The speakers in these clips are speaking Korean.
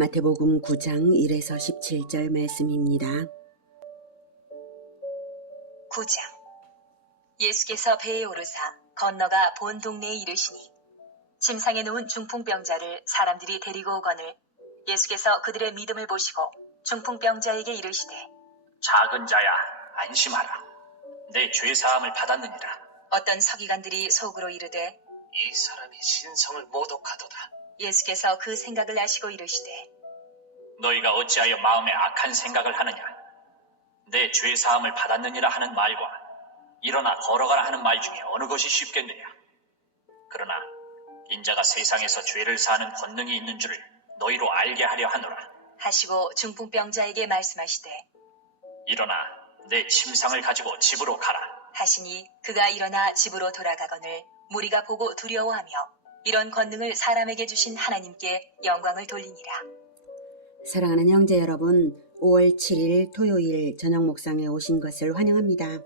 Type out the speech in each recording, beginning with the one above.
마태복음 9장 1에서 17절 말씀입니다. 9장. 예수께서 배에 오르사 건너가 본 동네에 이르시니 침상에 누운 중풍병자를 사람들이 데리고 오거늘 예수께서 그들의 믿음을 보시고 중풍병자에게 이르시되 작은 자야 안심하라. 내 죄사함을 받았느니라. 어떤 서기관들이 속으로 이르되 이 사람이 신성을 모독하도다. 예수께서 그 생각을 아시고 이르시되 너희가 어찌하여 마음에 악한 생각을 하느냐. 내 죄사함을 받았느니라 하는 말과 일어나 걸어가라 하는 말 중에 어느 것이 쉽겠느냐. 그러나 인자가 세상에서 죄를 사하는 권능이 있는 줄을 너희로 알게 하려 하노라. 하시고 중풍병자에게 말씀하시되 일어나 내 침상을 가지고 집으로 가라. 하시니 그가 일어나 집으로 돌아가거늘 무리가 보고 두려워하며 이런 권능을 사람에게 주신 하나님께 영광을 돌리니라. 사랑하는 형제 여러분, 5월 7일 토요일 저녁 목상에 오신 것을 환영합니다.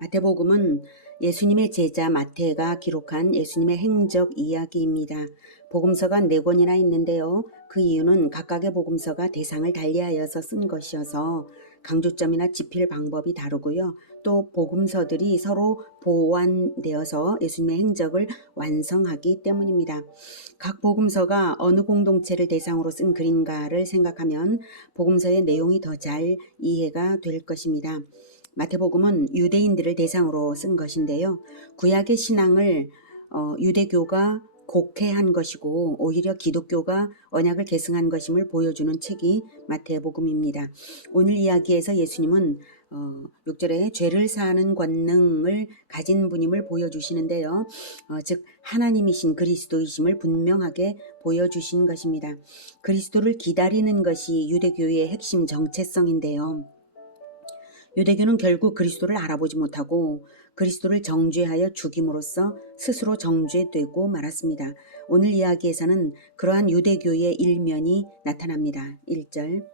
마태복음은 예수님의 제자 마태가 기록한 예수님의 행적 이야기입니다. 복음서가 4권이나 있는데요. 그 이유는 각각의 복음서가 대상을 달리하여서 쓴 것이어서 강조점이나 집필 방법이 다르고요. 또 복음서들이 서로 보완되어서 예수님의 행적을 완성하기 때문입니다. 각 복음서가 어느 공동체를 대상으로 쓴 글인가를 생각하면 복음서의 내용이 더 잘 이해가 될 것입니다. 마태복음은 유대인들을 대상으로 쓴 것인데요. 구약의 신앙을 유대교가 곡해한 것이고 오히려 기독교가 언약을 계승한 것임을 보여주는 책이 마태복음입니다. 오늘 이야기에서 예수님은 6절에 죄를 사하는 권능을 가진 분임을 보여주시는데요. 즉 하나님이신 그리스도이심을 분명하게 보여주신 것입니다. 그리스도를 기다리는 것이 유대교의 핵심 정체성인데요. 유대교는 결국 그리스도를 알아보지 못하고 그리스도를 정죄하여 죽임으로써 스스로 정죄되고 말았습니다. 오늘 이야기에서는 그러한 유대교의 일면이 나타납니다. 1절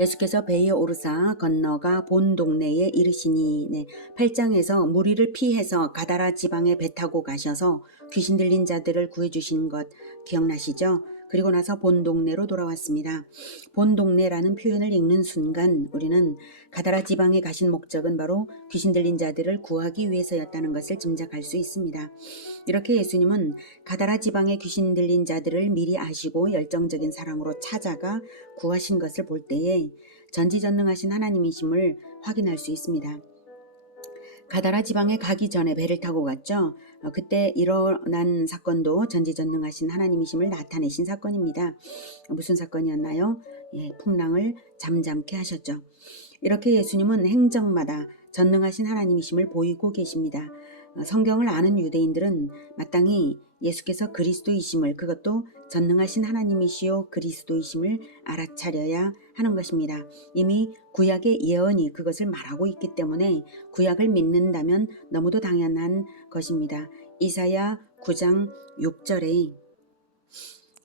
예수께서 배에 오르사 건너가 본 동네에 이르시니 8장에서 무리를 피해서 가다라 지방에 배 타고 가셔서 귀신 들린 자들을 구해주신 것 기억나시죠? 그리고 나서 본 동네로 돌아왔습니다. 본 동네라는 표현을 읽는 순간 우리는 가다라 지방에 가신 목적은 바로 귀신 들린 자들을 구하기 위해서였다는 것을 짐작할 수 있습니다. 이렇게 예수님은 가다라 지방에 귀신 들린 자들을 미리 아시고 열정적인 사랑으로 찾아가 구하신 것을 볼 때에 전지전능하신 하나님이심을 확인할 수 있습니다. 가다라 지방에 가기 전에 배를 타고 갔죠. 그때 일어난 사건도 전지전능하신 하나님이심을 나타내신 사건입니다. 무슨 사건이었나요? 풍랑을 잠잠케 하셨죠. 이렇게 예수님은 행적마다 전능하신 하나님이심을 보이고 계십니다. 성경을 아는 유대인들은 마땅히 예수께서 그리스도이심을, 그것도 전능하신 하나님이시요 그리스도이심을 알아차려야 하는 것입니다. 이미 구약의 예언이 그것을 말하고 있기 때문에 구약을 믿는다면 너무도 당연한 것입니다. 이사야 9장 6절에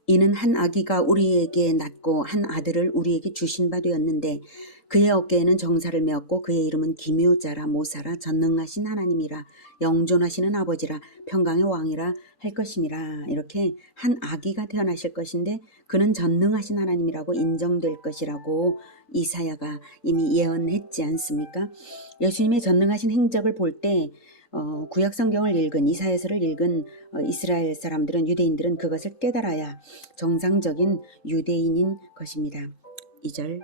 이는 한 아기가 우리에게 낳고 한 아들을 우리에게 주신 바 되었는데 그의 어깨에는 정사를 메었고 그의 이름은 기묘자라 모사라 전능하신 하나님이라 영존하시는 아버지라 평강의 왕이라 할 것임이라. 이렇게 한 아기가 태어나실 것인데 그는 전능하신 하나님이라고 인정될 것이라고 이사야가 이미 예언했지 않습니까? 예수님의 전능하신 행적을 볼 때 구약 성경을 읽은 이사야서를 읽은 이스라엘 사람들은 유대인들은 그것을 깨달아야 정상적인 유대인인 것입니다. 2절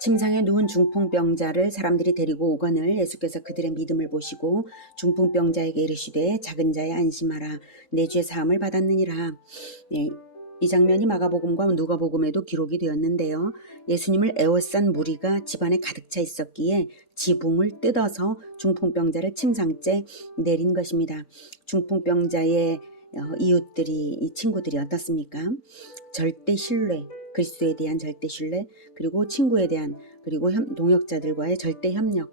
침상에 누운 중풍병자를 사람들이 데리고 오거늘 예수께서 그들의 믿음을 보시고 중풍병자에게 이르시되 작은 자야 안심하라 내 죄 사함을 받았느니라. 이 장면이 마가복음과 누가복음에도 기록이 되었는데요. 예수님을 에워싼 무리가 집안에 가득 차 있었기에 지붕을 뜯어서 중풍병자를 침상째 내린 것입니다. 중풍병자의 이웃들이, 이 친구들이 어떻습니까? 절대 신뢰, 그리스도에 대한 절대 신뢰, 그리고 친구에 대한, 그리고 동역자들과의 절대 협력,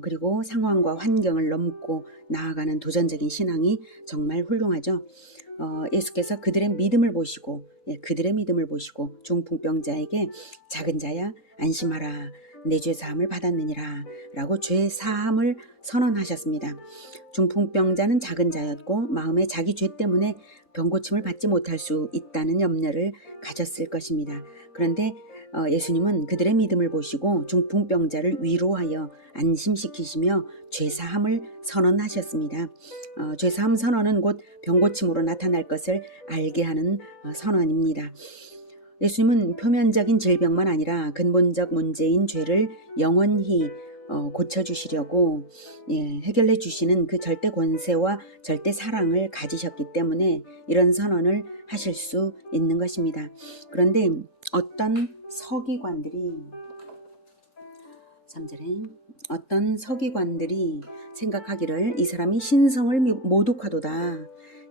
그리고 상황과 환경을 넘고 나아가는 도전적인 신앙이 정말 훌륭하죠. 예수께서 그들의 믿음을 보시고 중풍병자에게 작은 자야 안심하라 내 죄 사함을 받았느니라 라고 죄 사함을 선언하셨습니다. 중풍병자는 작은 자였고 마음에 자기 죄 때문에 병고침을 받지 못할 수 있다는 염려를 가졌을 것입니다. 그런데 예수님은 그들의 믿음을 보시고 중풍병자를 위로하여 안심시키시며 죄사함을 선언하셨습니다. 죄사함 선언은 곧 병고침으로 나타날 것을 알게 하는 선언입니다. 예수님은 표면적인 질병만 아니라 근본적 문제인 죄를 영원히 고쳐주시려고 해결해 주시는 그 절대 권세와 절대 사랑을 가지셨기 때문에 이런 선언을 하실 수 있는 것입니다. 그런데 어떤 서기관들이 3절에 어떤 서기관들이 생각하기를 이 사람이 신성을 모독하도다.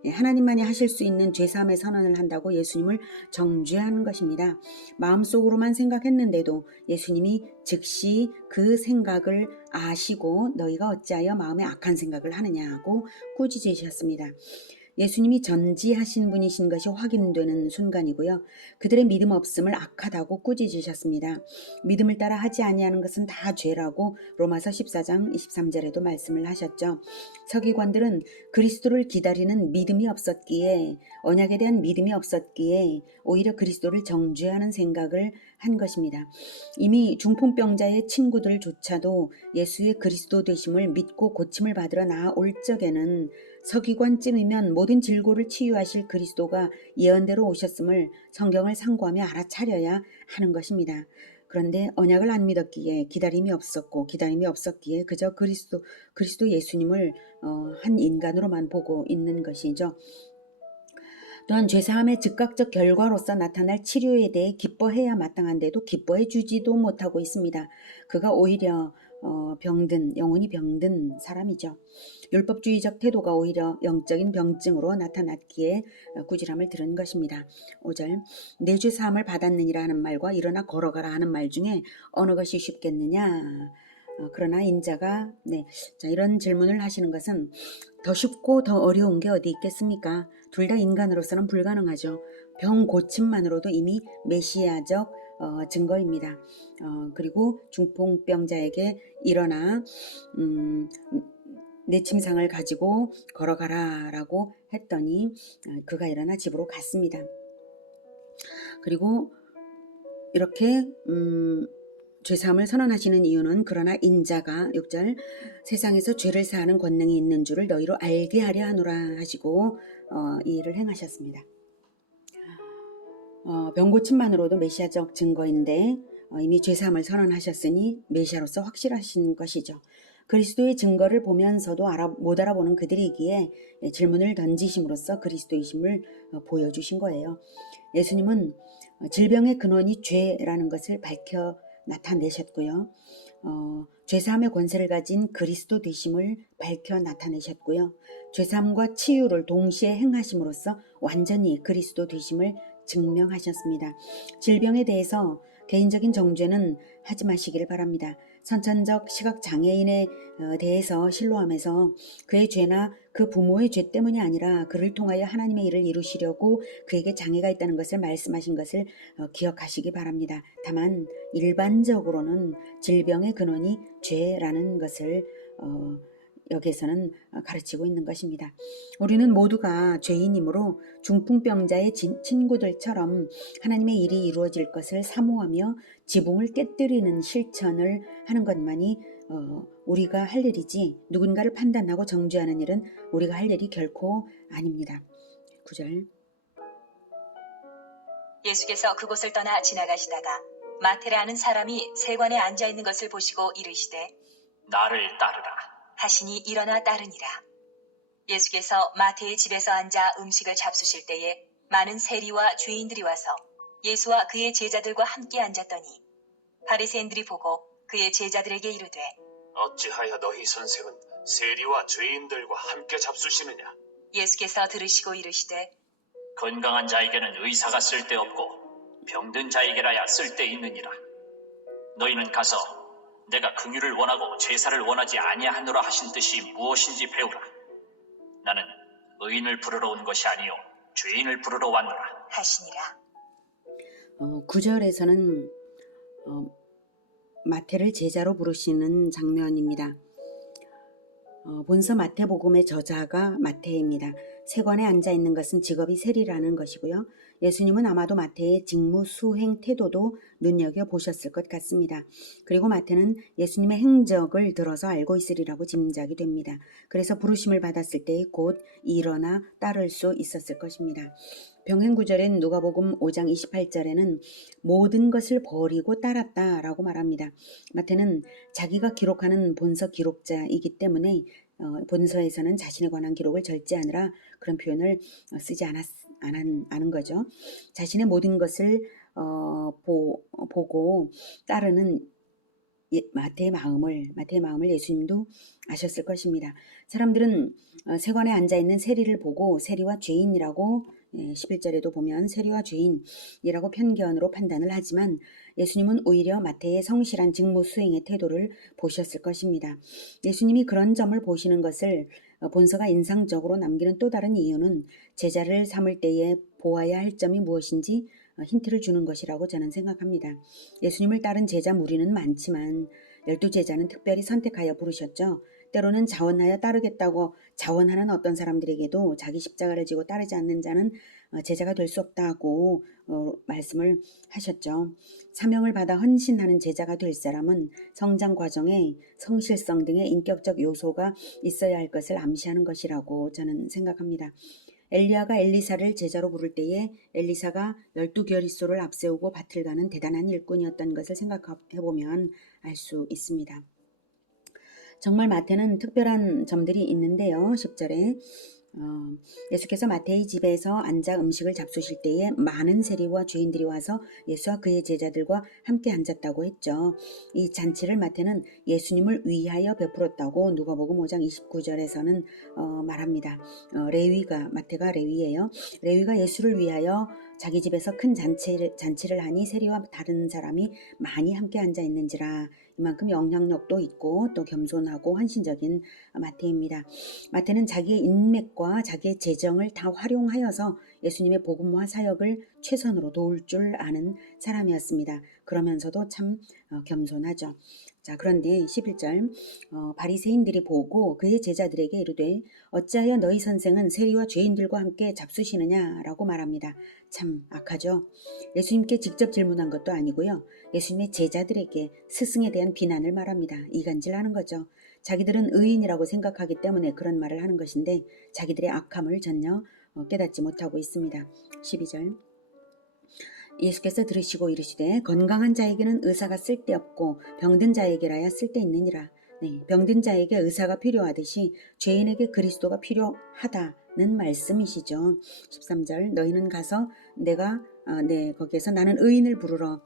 하나님만이 하실 수 있는 죄사함의 선언을 한다고 예수님을 정죄하는 것입니다. 마음속으로만 생각했는데도 예수님이 즉시 그 생각을 아시고 너희가 어찌하여 마음에 악한 생각을 하느냐고 꾸짖으셨습니다. 예수님이 전지하신 분이신 것이 확인되는 순간이고요. 그들의 믿음 없음을 악하다고 꾸짖으셨습니다. 믿음을 따라 하지 아니하는 것은 다 죄라고 로마서 14장 23절에도 말씀을 하셨죠. 서기관들은 그리스도를 기다리는 믿음이 없었기에 언약에 대한 믿음이 없었기에 오히려 그리스도를 정죄하는 생각을 한 것입니다. 이미 중풍병자의 친구들조차도 예수의 그리스도 되심을 믿고 고침을 받으러 나아올 적에는 서기관쯤이면 모든 질고를 치유하실 그리스도가 예언대로 오셨음을 성경을 상고하며 알아차려야 하는 것입니다. 그런데 언약을 안 믿었기에 기다림이 없었기에 그저 그리스도 예수님을 한 인간으로만 보고 있는 것이죠. 또한 죄사함의 즉각적 결과로서 나타날 치료에 대해 기뻐해야 마땅한데도 기뻐해 주지도 못하고 있습니다. 그가 오히려 영혼이 병든 사람이죠. 율법주의적 태도가 오히려 영적인 병증으로 나타났기에 꾸지람을 들은 것입니다. 5절 내 죄 사함을 받았느니라 하는 말과 일어나 걸어가라 하는 말 중에 어느 것이 쉽겠느냐? 그러나 인자가 이런 질문을 하시는 것은 더 쉽고 더 어려운 게 어디 있겠습니까? 둘 다 인간으로서는 불가능하죠. 병 고침만으로도 이미 메시아적 증거입니다. 그리고 중풍병자에게 일어나 내 침상을 가지고 걸어가라 라고 했더니 그가 일어나 집으로 갔습니다. 그리고 이렇게 죄사함을 선언하시는 이유는 그러나 인자가 6절 세상에서 죄를 사하는 권능이 있는 줄을 너희로 알게 하려 하노라 하시고 이 일을 행하셨습니다. 병고침만으로도 메시아적 증거인데 이미 죄사함을 선언하셨으니 메시아로서 확실하신 것이죠. 그리스도의 증거를 보면서도 못 알아보는 그들이기에 질문을 던지심으로써 그리스도이심을 보여주신 거예요. 예수님은 질병의 근원이 죄라는 것을 밝혀 나타내셨고요. 죄사함의 권세를 가진 그리스도 되심을 밝혀 나타내셨고요. 죄사함과 치유를 동시에 행하심으로써 완전히 그리스도 되심을 증명하셨습니다. 질병에 대해서 개인적인 정죄는 하지 마시기를 바랍니다. 선천적 시각장애인에 대해서 신로하면서 그의 죄나 그 부모의 죄 때문이 아니라 그를 통하여 하나님의 일을 이루시려고 그에게 장애가 있다는 것을 말씀하신 것을 기억하시기 바랍니다. 다만 일반적으로는 질병의 근원이 죄라는 것을 여기에서는 가르치고 있는 것입니다. 우리는 모두가 죄인이므로 중풍병자의 친구들처럼 하나님의 일이 이루어질 것을 사모하며 지붕을 깨뜨리는 실천을 하는 것만이 우리가 할 일이지 누군가를 판단하고 정죄하는 일은 우리가 할 일이 결코 아닙니다. 9절 예수께서 그곳을 떠나 지나가시다가 마태라는 사람이 세관에 앉아있는 것을 보시고 이르시되 나를 따르라 하시니 일어나 따르니라. 예수께서 마태의 집에서 앉아 음식을 잡수실 때에 많은 세리와 죄인들이 와서 예수와 그의 제자들과 함께 앉았더니 바리새인들이 보고 그의 제자들에게 이르되 어찌하여 너희 선생은 세리와 죄인들과 함께 잡수시느냐? 예수께서 들으시고 이르시되 건강한 자에게는 의사가 쓸데없고 병든 자에게라야 쓸데있느니라. 너희는 가서 내가 긍휼을 원하고 제사를 원하지 아니하노라 하신 뜻이 무엇인지 배우라. 나는 의인을 부르러 온 것이 아니요 죄인을 부르러 왔노라 하시니라. 9절에서는 마태를 제자로 부르시는 장면입니다. 본서 마태복음의 저자가 마태입니다. 세관에 앉아있는 것은 직업이 세리라는 것이고요. 예수님은 아마도 마태의 직무 수행 태도도 눈여겨보셨을 것 같습니다. 그리고 마태는 예수님의 행적을 들어서 알고 있으리라고 짐작이 됩니다. 그래서 부르심을 받았을 때 곧 일어나 따를 수 있었을 것입니다. 병행구절인 누가복음 5장 28절에는 모든 것을 버리고 따랐다라고 말합니다. 마태는 자기가 기록하는 본서 기록자이기 때문에 본서에서는 자신에 관한 기록을 절제하느라 그런 표현을 쓰지 않은 거죠. 자신의 모든 것을 보고 따르는 마태의 마음을 예수님도 아셨을 것입니다. 사람들은 세관에 앉아있는 세리를 보고 세리와 죄인이라고 11절에도 보면 세리와 죄인이라고 편견으로 판단을 하지만 예수님은 오히려 마태의 성실한 직무 수행의 태도를 보셨을 것입니다. 예수님이 그런 점을 보시는 것을 본서가 인상적으로 남기는 또 다른 이유는 제자를 삼을 때에 보아야 할 점이 무엇인지 힌트를 주는 것이라고 저는 생각합니다. 예수님을 따른 제자 무리는 많지만 12제자는 특별히 선택하여 부르셨죠. 때로는 자원하여 따르겠다고 자원하는 어떤 사람들에게도 자기 십자가를 지고 따르지 않는 자는 제자가 될 수 없다고 말씀을 하셨죠. 사명을 받아 헌신하는 제자가 될 사람은 성장 과정에 성실성 등의 인격적 요소가 있어야 할 것을 암시하는 것이라고 저는 생각합니다. 엘리야가 엘리사를 제자로 부를 때에 엘리사가 12겨릿소를 앞세우고 밭을 가는 대단한 일꾼이었던 것을 생각해보면 알 수 있습니다. 정말 마태는 특별한 점들이 있는데요. 10절에 예수께서 마태의 집에서 앉아 음식을 잡수실 때에 많은 세리와 죄인들이 와서 예수와 그의 제자들과 함께 앉았다고 했죠. 이 잔치를 마태는 예수님을 위하여 베풀었다고 누가복음 5장 29절에서는 말합니다. 마태가 레위예요. 레위가 예수를 위하여 자기 집에서 큰 잔치를 하니 세리와 다른 사람이 많이 함께 앉아 있는지라. 이만큼 영향력도 있고 또 겸손하고 헌신적인 마태입니다. 마태는 자기의 인맥과 자기의 재정을 다 활용하여서 예수님의 복음화 사역을 최선으로 도울 줄 아는 사람이었습니다. 그러면서도 참 겸손하죠. 자, 그런데 11절 바리새인들이 보고 그의 제자들에게 이르되 어찌하여 너희 선생은 세리와 죄인들과 함께 잡수시느냐라고 말합니다. 참 악하죠. 예수님께 직접 질문한 것도 아니고요. 예수님의 제자들에게 스승에 대한 비난을 말합니다. 이간질하는 거죠. 자기들은 의인이라고 생각하기 때문에 그런 말을 하는 것인데 자기들의 악함을 전혀 깨닫지 못하고 있습니다. 12절 예수께서 들으시고 이르시되 건강한 자에게는 의사가 쓸데없고 병든 자에게라야 쓸데있느니라. 네, 병든 자에게 의사가 필요하듯이 죄인에게 그리스도가 필요하다는 말씀이시죠. 13절 너희는 가서 거기에서 나는 의인을 부르러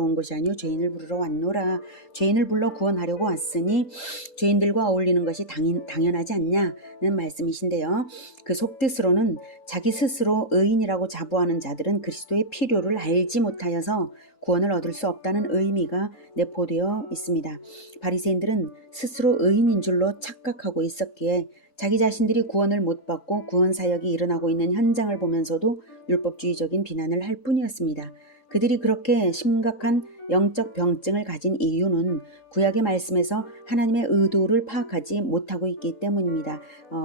온 것이 아니요 죄인을 부르러 왔노라. 죄인을 불러 구원하려고 왔으니 죄인들과 어울리는 것이 당연하지 않냐는 말씀이신데요. 그 속뜻으로는 자기 스스로 의인이라고 자부하는 자들은 그리스도의 필요를 알지 못하여서 구원을 얻을 수 없다는 의미가 내포되어 있습니다. 바리새인들은 스스로 의인인 줄로 착각하고 있었기에 자기 자신들이 구원을 못 받고 구원 사역이 일어나고 있는 현장을 보면서도 율법주의적인 비난을 할 뿐이었습니다. 그들이 그렇게 심각한 영적 병증을 가진 이유는 구약의 말씀에서 하나님의 의도를 파악하지 못하고 있기 때문입니다.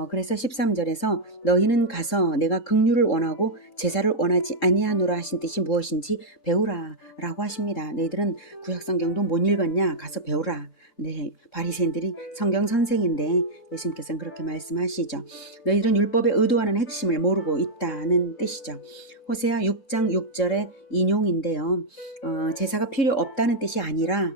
그래서 13절에서 너희는 가서 내가 긍휼을 원하고 제사를 원하지 아니하노라 하신 뜻이 무엇인지 배우라 라고 하십니다. 너희들은 구약 성경도 못 읽었냐? 가서 배우라. 네, 바리새인들이 성경 선생인데 예수님께서는 그렇게 말씀하시죠. 너희들은 율법의 의도하는 핵심을 모르고 있다는 뜻이죠. 호세아 6장 6절의 인용인데요. 제사가 필요 없다는 뜻이 아니라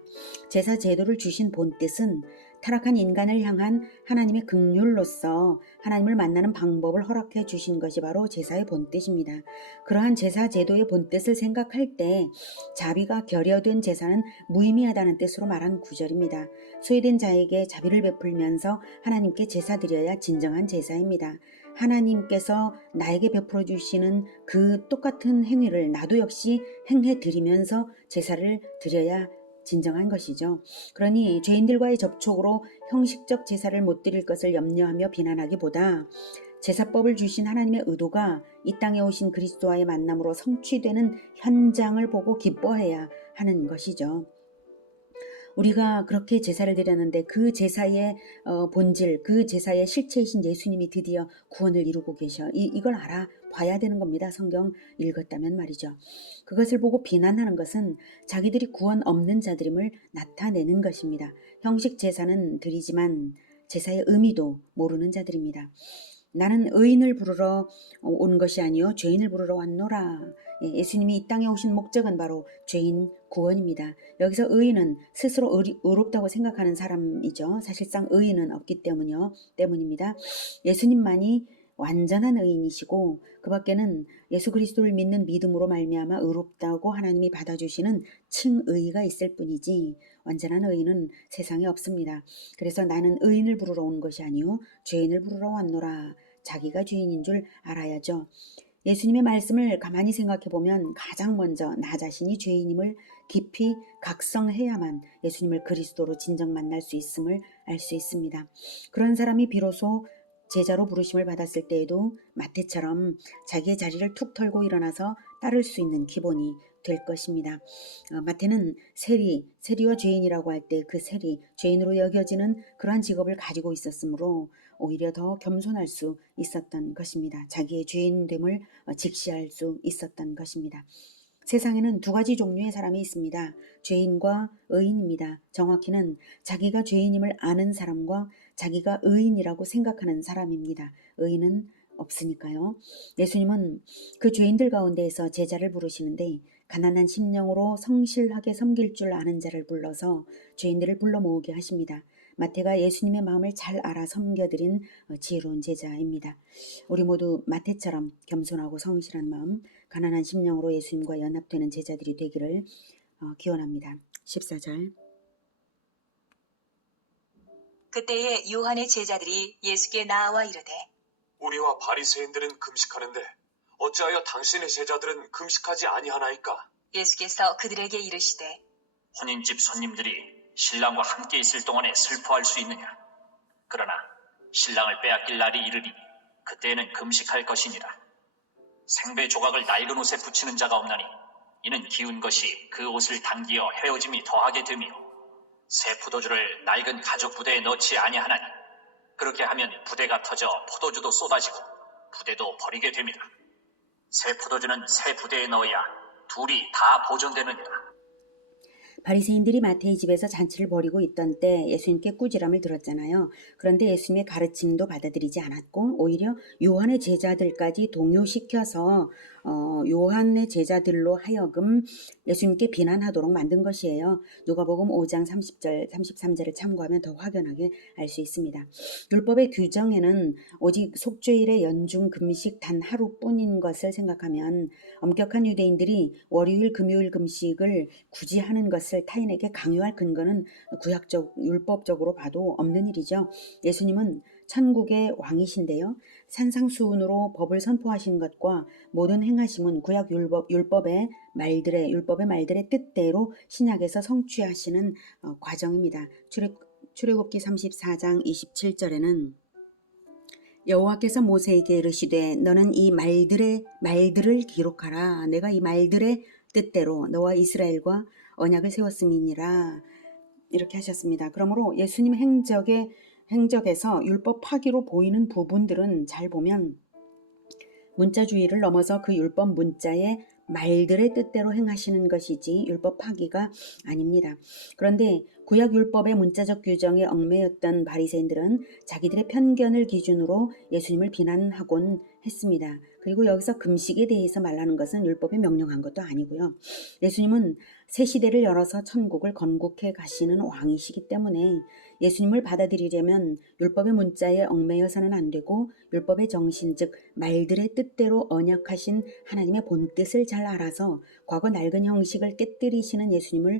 제사 제도를 주신 본 뜻은 타락한 인간을 향한 하나님의 긍휼로서 하나님을 만나는 방법을 허락해 주신 것이 바로 제사의 본뜻입니다. 그러한 제사 제도의 본뜻을 생각할 때 자비가 결여된 제사는 무의미하다는 뜻으로 말한 구절입니다. 소외된 자에게 자비를 베풀면서 하나님께 제사 드려야 진정한 제사입니다. 하나님께서 나에게 베풀어 주시는 그 똑같은 행위를 나도 역시 행해 드리면서 제사를 드려야 진정한 것이죠. 그러니 죄인들과의 접촉으로 형식적 제사를 못 드릴 것을 염려하며 비난하기보다 제사법을 주신 하나님의 의도가 이 땅에 오신 그리스도와의 만남으로 성취되는 현장을 보고 기뻐해야 하는 것이죠. 우리가 그렇게 제사를 드렸는데 그 제사의 본질, 그 제사의 실체이신 예수님이 드디어 구원을 이루고 계셔. 이걸 알아봐야 되는 겁니다. 성경 읽었다면 말이죠. 그것을 보고 비난하는 것은 자기들이 구원 없는 자들임을 나타내는 것입니다. 형식 제사는 드리지만 제사의 의미도 모르는 자들입니다. 나는 의인을 부르러 온 것이 아니요 죄인을 부르러 왔노라. 예수님이 이 땅에 오신 목적은 바로 죄인 구원입니다. 여기서 의인은 스스로 의롭다고 생각하는 사람이죠. 사실상 의인은 없기 때문입니다. 예수님만이 완전한 의인이시고 그 밖에는 예수 그리스도를 믿는 믿음으로 말미암아 의롭다고 하나님이 받아주시는 칭의가 있을 뿐이지 완전한 의인은 세상에 없습니다. 그래서 나는 의인을 부르러 온 것이 아니요 죄인을 부르러 왔노라. 자기가 죄인인 줄 알아야죠. 예수님의 말씀을 가만히 생각해 보면 가장 먼저 나 자신이 죄인임을 깊이 각성해야만 예수님을 그리스도로 진정 만날 수 있음을 알 수 있습니다. 그런 사람이 비로소 제자로 부르심을 받았을 때에도 마태처럼 자기의 자리를 툭 털고 일어나서 따를 수 있는 기본이 될 것입니다. 마태는 세리와 죄인이라고 할 때 그 세리, 죄인으로 여겨지는 그러한 직업을 가지고 있었으므로 오히려 더 겸손할 수 있었던 것입니다. 자기의 죄인됨을 직시할 수 있었던 것입니다. 세상에는 두 가지 종류의 사람이 있습니다. 죄인과 의인입니다. 정확히는 자기가 죄인임을 아는 사람과 자기가 의인이라고 생각하는 사람입니다. 의인은 없으니까요. 예수님은 그 죄인들 가운데에서 제자를 부르시는데 가난한 심령으로 성실하게 섬길 줄 아는 자를 불러서 죄인들을 불러 모으게 하십니다. 마태가 예수님의 마음을 잘 알아 섬겨드린 지혜로운 제자입니다. 우리 모두 마태처럼 겸손하고 성실한 마음, 가난한 심령으로 예수님과 연합되는 제자들이 되기를 기원합니다. 14절. 그때에 요한의 제자들이 예수께 나와 이르되 우리와 바리새인들은 금식하는데 어찌하여 당신의 제자들은 금식하지 아니하나이까? 예수께서 그들에게 이르시되 혼인집 손님들이 신랑과 함께 있을 동안에 슬퍼할 수 있느냐? 그러나 신랑을 빼앗길 날이 이르리니 그때에는 금식할 것이니라. 생배 조각을 낡은 옷에 붙이는 자가 없나니 이는 기운 것이 그 옷을 당기어 헤어짐이 더하게 되며 새 포도주를 낡은 가죽 부대에 넣지 아니하나니 그렇게 하면 부대가 터져 포도주도 쏟아지고 부대도 버리게 됩니다. 새 포도주는 새 부대에 넣어야 둘이 다 보존되느니라. 바리새인들이 마태의 집에서 잔치를 벌이고 있던 때 예수님께 꾸지람을 들었잖아요. 그런데 예수님의 가르침도 받아들이지 않았고 오히려 요한의 제자들까지 동요시켜서 요한의 제자들로 하여금 예수님께 비난하도록 만든 것이에요. 누가복음 5장 30절 33절을 참고하면 더 확연하게 알 수 있습니다. 율법의 규정에는 오직 속죄일의 연중 금식 단 하루뿐인 것을 생각하면 엄격한 유대인들이 월요일 금요일 금식을 굳이 하는 것을 타인에게 강요할 근거는 구약적 율법적으로 봐도 없는 일이죠. 예수님은 천국의 왕이신데요. 산상수훈으로 법을 선포하신 것과 모든 행하심은 구약 율법의 말들의 뜻대로 신약에서 성취하시는 과정입니다. 출애굽기 34장 27절에는 여호와께서 모세에게 이르시되 너는 이 말들을 기록하라. 내가 이 말들의 뜻대로 너와 이스라엘과 언약을 세웠음이니라. 이렇게 하셨습니다. 그러므로 예수님 행적에서 율법 파기로 보이는 부분들은 잘 보면 문자주의를 넘어서 그 율법 문자의 말들의 뜻대로 행하시는 것이지 율법 파기가 아닙니다. 그런데 구약 율법의 문자적 규정에 얽매였던 바리새인들은 자기들의 편견을 기준으로 예수님을 비난하곤 했습니다. 그리고 여기서 금식에 대해서 말하는 것은 율법에 명령한 것도 아니고요. 예수님은 새 시대를 열어서 천국을 건국해 가시는 왕이시기 때문에 예수님을 받아들이려면 율법의 문자에 얽매여서는 안 되고 율법의 정신 즉 말들의 뜻대로 언약하신 하나님의 본뜻을 잘 알아서 과거 낡은 형식을 깨뜨리시는 예수님을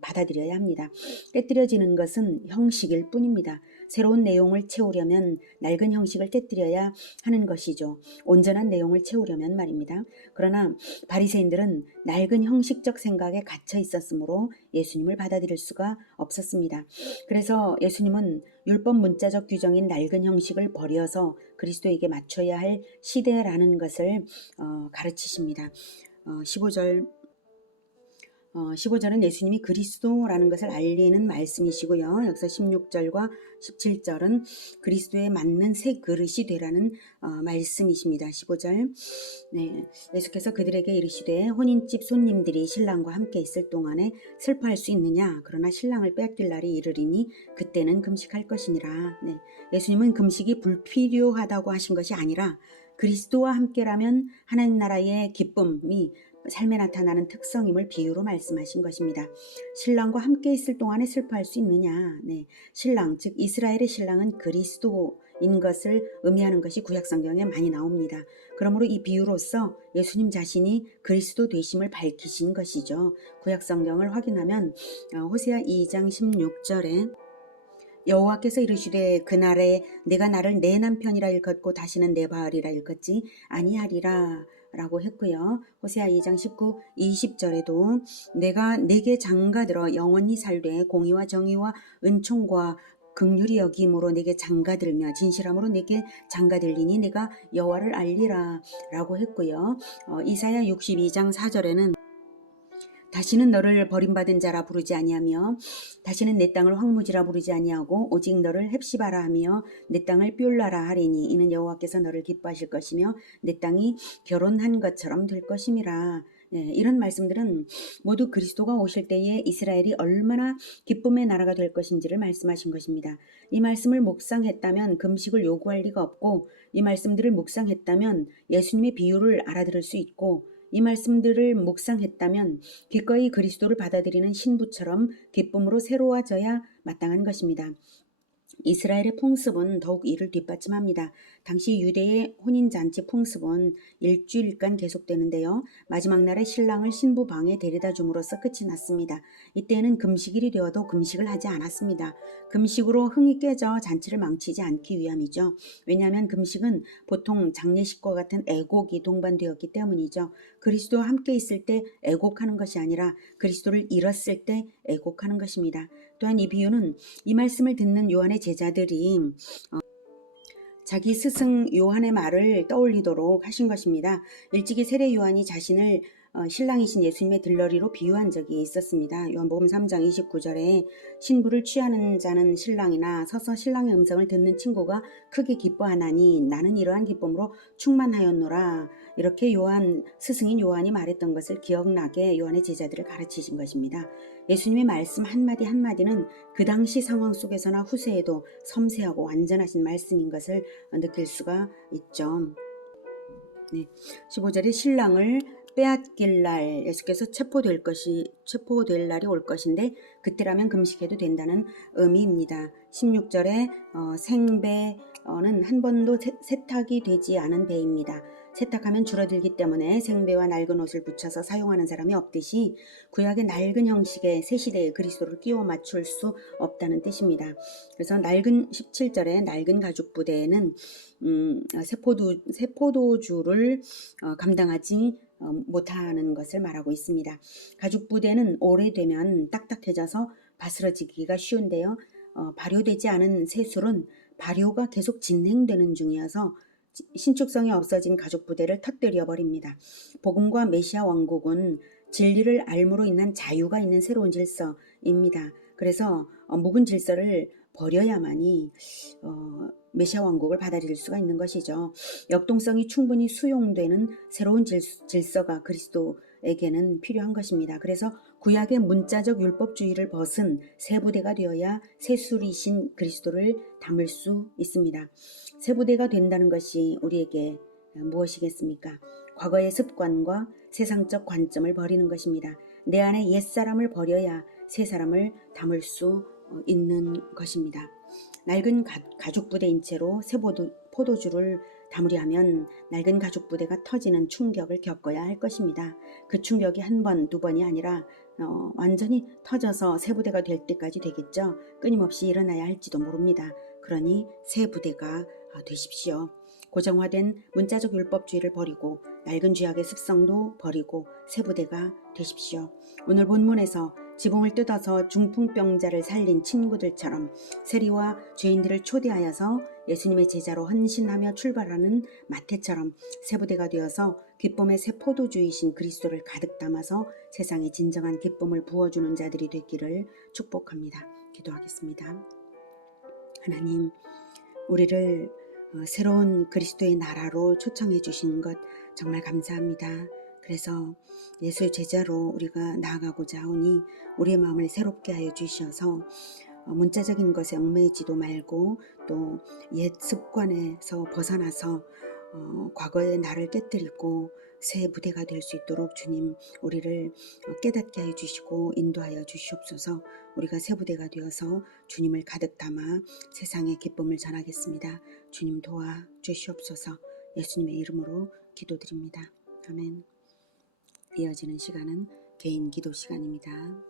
받아들여야 합니다. 깨뜨려지는 것은 형식일 뿐입니다. 새로운 내용을 채우려면 낡은 형식을 깨뜨려야 하는 것이죠. 온전한 내용을 채우려면 말입니다. 그러나 바리새인들은 낡은 형식적 생각에 갇혀 있었으므로 예수님을 받아들일 수가 없었습니다. 그래서 예수님은 율법 문자적 규정인 낡은 형식을 버려서 그리스도에게 맞춰야 할 시대라는 것을 가르치십니다. 15절 15절은 예수님이 그리스도라는 것을 알리는 말씀이시고요. 여기서 16절과 17절은 그리스도에 맞는 새 그릇이 되라는 말씀이십니다. 15절. 네, 예수께서 그들에게 이르시되 혼인집 손님들이 신랑과 함께 있을 동안에 슬퍼할 수 있느냐? 그러나 신랑을 빼앗길 날이 이르리니 그때는 금식할 것이니라. 네, 예수님은 금식이 불필요하다고 하신 것이 아니라 그리스도와 함께라면 하나님 나라의 기쁨이 삶에 나타나는 특성임을 비유로 말씀하신 것입니다. 신랑과 함께 있을 동안에 슬퍼할 수 있느냐? 네, 신랑, 즉 이스라엘의 신랑은 그리스도인 것을 의미하는 것이 구약성경에 많이 나옵니다. 그러므로 이 비유로서 예수님 자신이 그리스도 되심을 밝히신 것이죠. 구약성경을 확인하면 호세아 2장 16절에 여호와께서 이르시되 그날에 내가 나를 내 남편이라 일컫고 다시는 내 바알이라 일컫지 아니하리라 라고 했고요. 호세아 2장 19, 20절에도 내가 내게 장가들어 영원히 살되 공의와 정의와 은총과 긍휼히 여김으로 내게 장가들며 진실함으로 내게 장가들리니 내가 여호와를 알리라 라고 했고요. 이사야 62장 4절에는 다시는 너를 버림받은 자라 부르지 아니하며 다시는 내 땅을 황무지라 부르지 아니하고 오직 너를 헵시바라 하며 내 땅을 뷸라라 하리니 이는 여호와께서 너를 기뻐하실 것이며 내 땅이 결혼한 것처럼 될 것임이라. 네, 이런 말씀들은 모두 그리스도가 오실 때에 이스라엘이 얼마나 기쁨의 나라가 될 것인지를 말씀하신 것입니다. 이 말씀을 묵상했다면 금식을 요구할 리가 없고 이 말씀들을 묵상했다면 예수님의 비유를 알아들을 수 있고 이 말씀들을 묵상했다면 기꺼이 그리스도를 받아들이는 신부처럼 기쁨으로 새로워져야 마땅한 것입니다. 이스라엘의 풍습은 더욱 이를 뒷받침합니다. 당시 유대의 혼인잔치 풍습은 일주일간 계속되는데요. 마지막 날에 신랑을 신부 방에 데려다 줌으로써 끝이 났습니다. 이때는 금식일이 되어도 금식을 하지 않았습니다. 금식으로 흥이 깨져 잔치를 망치지 않기 위함이죠. 왜냐하면 금식은 보통 장례식과 같은 애곡이 동반되었기 때문이죠. 그리스도와 함께 있을 때 애곡하는 것이 아니라 그리스도를 잃었을 때 애곡하는 것입니다. 또한 이 비유는 이 말씀을 듣는 요한의 제자들이 자기 스승 요한의 말을 떠올리도록 하신 것입니다. 일찍이 세례 요한이 자신을 신랑이신 예수님의 들러리로 비유한 적이 있었습니다. 요한복음 3장 29절에 신부를 취하는 자는 신랑이나 서서 신랑의 음성을 듣는 친구가 크게 기뻐하나니 나는 이러한 기쁨으로 충만하였노라. 이렇게 스승인 요한이 말했던 것을 기억나게 요한의 제자들을 가르치신 것입니다. 예수님의 말씀 한마디 한마디는 그 당시 상황 속에서나 후세에도 섬세하고 완전하신 말씀인 것을 느낄 수가 있죠. 네, 15절에 신랑을 빼앗길 날 예수께서 체포될 날이 올 것인데 그때라면 금식해도 된다는 의미입니다. 16절에 생배는 한 번도 세탁이 되지 않은 배입니다. 세탁하면 줄어들기 때문에 생배와 낡은 옷을 붙여서 사용하는 사람이 없듯이 구약의 낡은 형식의 새 시대의 그리스도를 끼워 맞출 수 없다는 뜻입니다. 그래서 17절에 낡은 가죽 부대에는 세포도주를 감당하지 못하는 것을 말하고 있습니다. 가죽 부대는 오래되면 딱딱해져서 바스러지기가 쉬운데요. 발효되지 않은 새술은 발효가 계속 진행되는 중이어서 신축성이 없어진 가죽 부대를 터뜨려 버립니다. 복음과 메시아 왕국은 진리를 알므로 인한 자유가 있는 새로운 질서입니다. 그래서 묵은 질서를 버려야만이 메시아 왕국을 받아들일 수가 있는 것이죠. 역동성이 충분히 수용되는 새로운 질서가 그리스도에게는 필요한 것입니다. 그래서 구약의 문자적 율법주의를 벗은 새 부대가 되어야 새술이신 그리스도를 담을 수 있습니다. 새 부대가 된다는 것이 우리에게 무엇이겠습니까? 과거의 습관과 세상적 관점을 버리는 것입니다. 내 안에 옛사람을 버려야 새 사람을 담을 수 있는 것입니다. 낡은 가죽 부대인 채로 새 포도주를 담으려 하면 낡은 가죽 부대가 터지는 충격을 겪어야 할 것입니다. 그 충격이 한 번, 두 번이 아니라 완전히 터져서 새 부대가 될 때까지 되겠죠. 끊임없이 일어나야 할지도 모릅니다. 그러니 새 부대가 되십시오. 고정화된 문자적 율법주의를 버리고 낡은 죄악의 습성도 버리고 새 부대가 되십시오. 오늘 본문에서 지붕을 뜯어서 중풍병자를 살린 친구들처럼 세리와 죄인들을 초대하여서 예수님의 제자로 헌신하며 출발하는 마태처럼 새 부대가 되어서 기쁨의 새 포도주이신 그리스도를 가득 담아서 세상에 진정한 기쁨을 부어주는 자들이 되기를 축복합니다. 기도하겠습니다. 하나님, 우리를 새로운 그리스도의 나라로 초청해 주신 것 정말 감사합니다. 그래서 예수의 제자로 우리가 나아가고자 하오니 우리의 마음을 새롭게 하여 주셔서 문자적인 것에 얽매이지도 말고 또 옛 습관에서 벗어나서 과거의 나를 깨뜨리고 새 부대가 될 수 있도록 주님 우리를 깨닫게 하여 주시고 인도하여 주시옵소서. 우리가 새 부대가 되어서 주님을 가득 담아 세상에 기쁨을 전하겠습니다. 주님 도와 주시옵소서. 예수님의 이름으로 기도드립니다. 아멘. 이어지는 시간은 개인 기도 시간입니다.